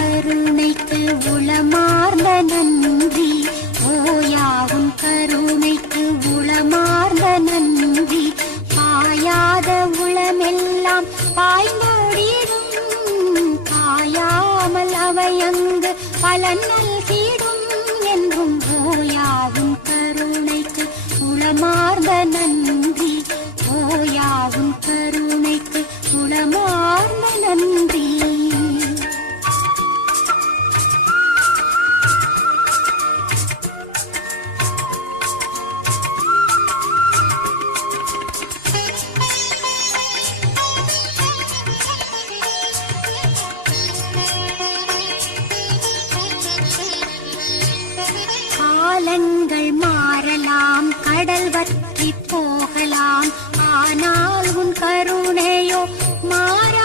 கருணைக்கு உளமார்ந்த நன்றி, ஓயாவும் கருணைக்கு உளமார்ந்த நன்றி. பாயாத உளமெல்லாம் பாய்ந்தோடிடும், காயாமல் அவையங்கு பலன் நல்கிடும் என்றும் ஓயாவும் கருணைக்கு உளமார்ந்த நன்றி, ஓயாவும் கருணைக்கு உளமார்ந்த நன்றி. காலங்கள் மாறலாம், கடல் வற்றி போகலாம், ஆனால் உன் கருணையோ மாற